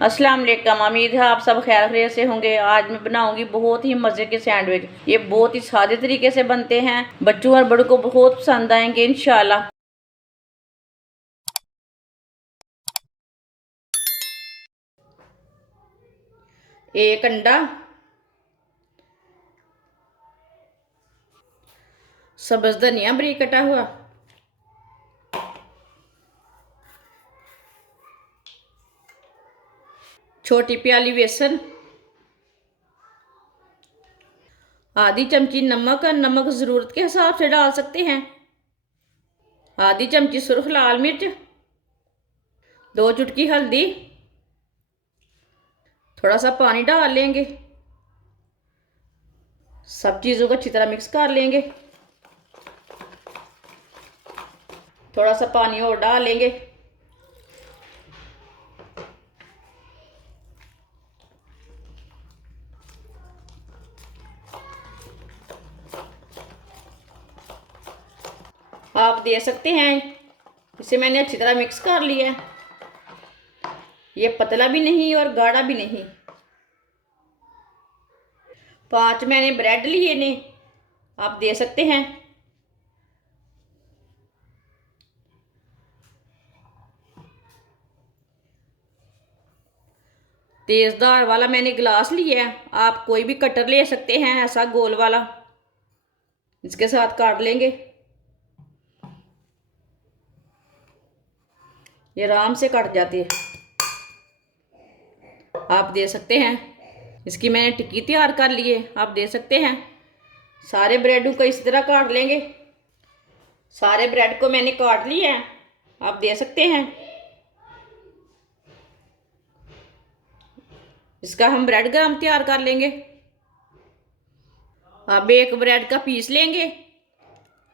अस्सलाम वालेकुम। उम्मीद है आप सब खैर खैरियत से होंगे। आज मैं बनाऊंगी बहुत ही मज़े के सैंडविच। ये बहुत ही सादे तरीके से बनते हैं, बच्चों और बड़ों को बहुत पसंद आएंगे इंशाल्लाह। एक अंडा, सब्ज धनिया बारीक कटा हुआ, छोटी प्याली बेसन, आधी चमची नमक। नमक ज़रूरत के हिसाब से डाल सकते हैं। आधी चमची सुर्ख लाल मिर्च, 2 चुटकी हल्दी, थोड़ा सा पानी डाल लेंगे। सब चीज़ों को अच्छी तरह मिक्स कर लेंगे। थोड़ा सा पानी और डाल लेंगे। आप दे सकते हैं। इसे मैंने अच्छी तरह मिक्स कर लिया है। ये पतला भी नहीं और गाढ़ा भी नहीं। 5 मैंने ब्रेड लिए ने, आप दे सकते हैं। तेज़दार वाला मैंने गिलास लिया है। आप कोई भी कटर ले सकते हैं, ऐसा गोल वाला। इसके साथ काट लेंगे। ये आराम से कट जाती है। आप दे सकते हैं। इसकी मैंने टिक्की तैयार कर ली है, आप दे सकते हैं। सारे ब्रेडों को इस तरह काट लेंगे। सारे ब्रेड को मैंने काट लिया है, आप दे सकते हैं। इसका हम ब्रेड ग्राम तैयार कर लेंगे। अब एक ब्रेड का पीस लेंगे,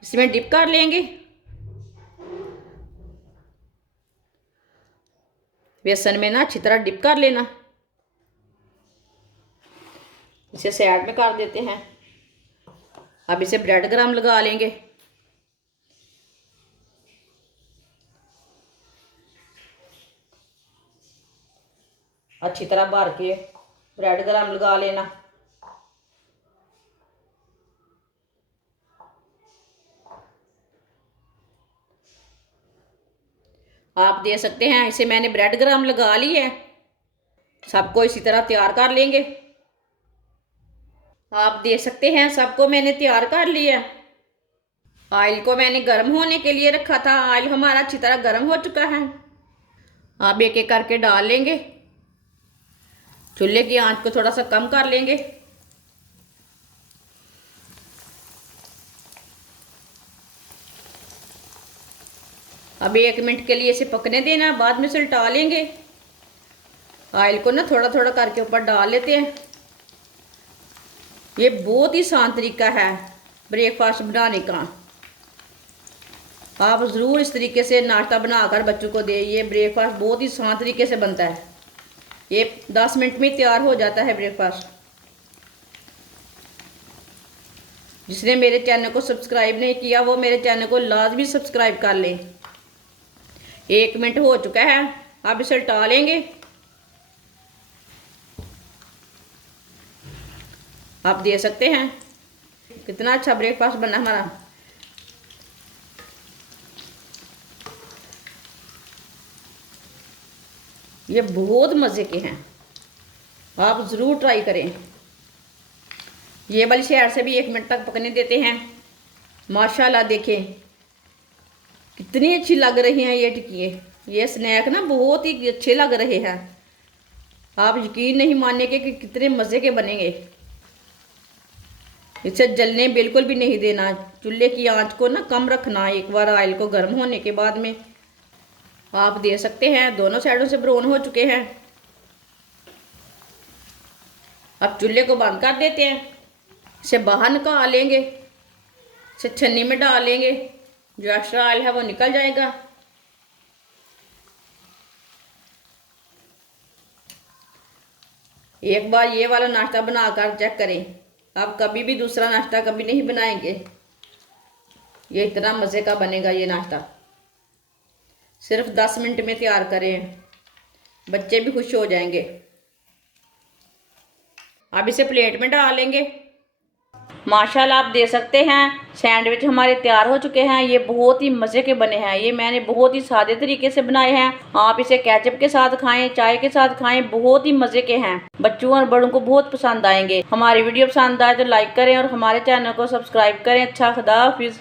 इसमें डिप कर लेंगे। बेसन में ना अच्छी तरह डिप कर लेना। इसे साइड में कर देते हैं। अब इसे ब्रेड ग्राम लगा लेंगे। अच्छी तरह भर के ब्रेड ग्राम लगा लेना। आप दे सकते हैं। इसे मैंने ब्रेड ग्राम लगा ली है। सबको इसी तरह तैयार कर लेंगे। आप दे सकते हैं। सबको मैंने तैयार कर लिया। ऑयल को मैंने गर्म होने के लिए रखा था। ऑयल हमारा अच्छी तरह गर्म हो चुका है। आप एक एक करके डाल लेंगे। चूल्हे की आंच को थोड़ा सा कम कर लेंगे। अब 1 मिनट के लिए इसे पकने देना, बाद में इसे उल्टा लेंगे। ऑयल को ना थोड़ा थोड़ा करके ऊपर डाल लेते हैं। ये बहुत ही आसान तरीका है ब्रेकफास्ट बनाने का। आप ज़रूर इस तरीके से नाश्ता बनाकर बच्चों को दें। ये ब्रेकफास्ट बहुत ही आसान तरीके से बनता है। ये 10 मिनट में तैयार हो जाता है ब्रेकफास्ट। जिसने मेरे चैनल को सब्सक्राइब नहीं किया वो मेरे चैनल को लाजमी सब्सक्राइब कर लें। 1 मिनट हो चुका है, अब इसे उल्टा लेंगे। आप दे सकते हैं। कितना अच्छा ब्रेकफास्ट बना हमारा। ये बहुत मज़े के हैं, आप ज़रूर ट्राई करें। ये वाली साइड से भी 1 मिनट तक पकने देते हैं। माशाल्लाह देखें कितनी अच्छी लग रही हैं ये टिक्की। ये स्नैक ना बहुत ही अच्छे लग रहे हैं। आप यकीन नहीं मानेंगे कि कितने मज़े के बनेंगे। इसे जलने बिल्कुल भी नहीं देना। चूल्हे की आंच को ना कम रखना एक बार ऑयल को गर्म होने के बाद में। आप दे सकते हैं। दोनों साइडों से ब्राउन हो चुके हैं। अब चूल्हे को बंद कर देते हैं। इसे बाहर निकाल लेंगे। इसे छन्नी में डाल लेंगे। जो एक्स्ट्रा ऑयल है वो निकल जाएगा। एक बार ये वाला नाश्ता बनाकर चेक करें, आप कभी भी दूसरा नाश्ता कभी नहीं बनाएंगे। ये इतना मज़े का बनेगा ये नाश्ता। सिर्फ 10 मिनट में तैयार करें। बच्चे भी खुश हो जाएंगे। अब इसे प्लेट में डालेंगे। माशाल्लाह आप दे सकते हैं सैंडविच हमारे तैयार हो चुके हैं। ये बहुत ही मज़े के बने हैं। ये मैंने बहुत ही सादे तरीके से बनाए हैं। आप इसे केचप के साथ खाएं, चाय के साथ खाएं, बहुत ही मज़े के हैं। बच्चों और बड़ों को बहुत पसंद आएंगे। हमारी वीडियो पसंद आए तो लाइक करें और हमारे चैनल को सब्सक्राइब करें। अच्छा, खुदा हाफिज़।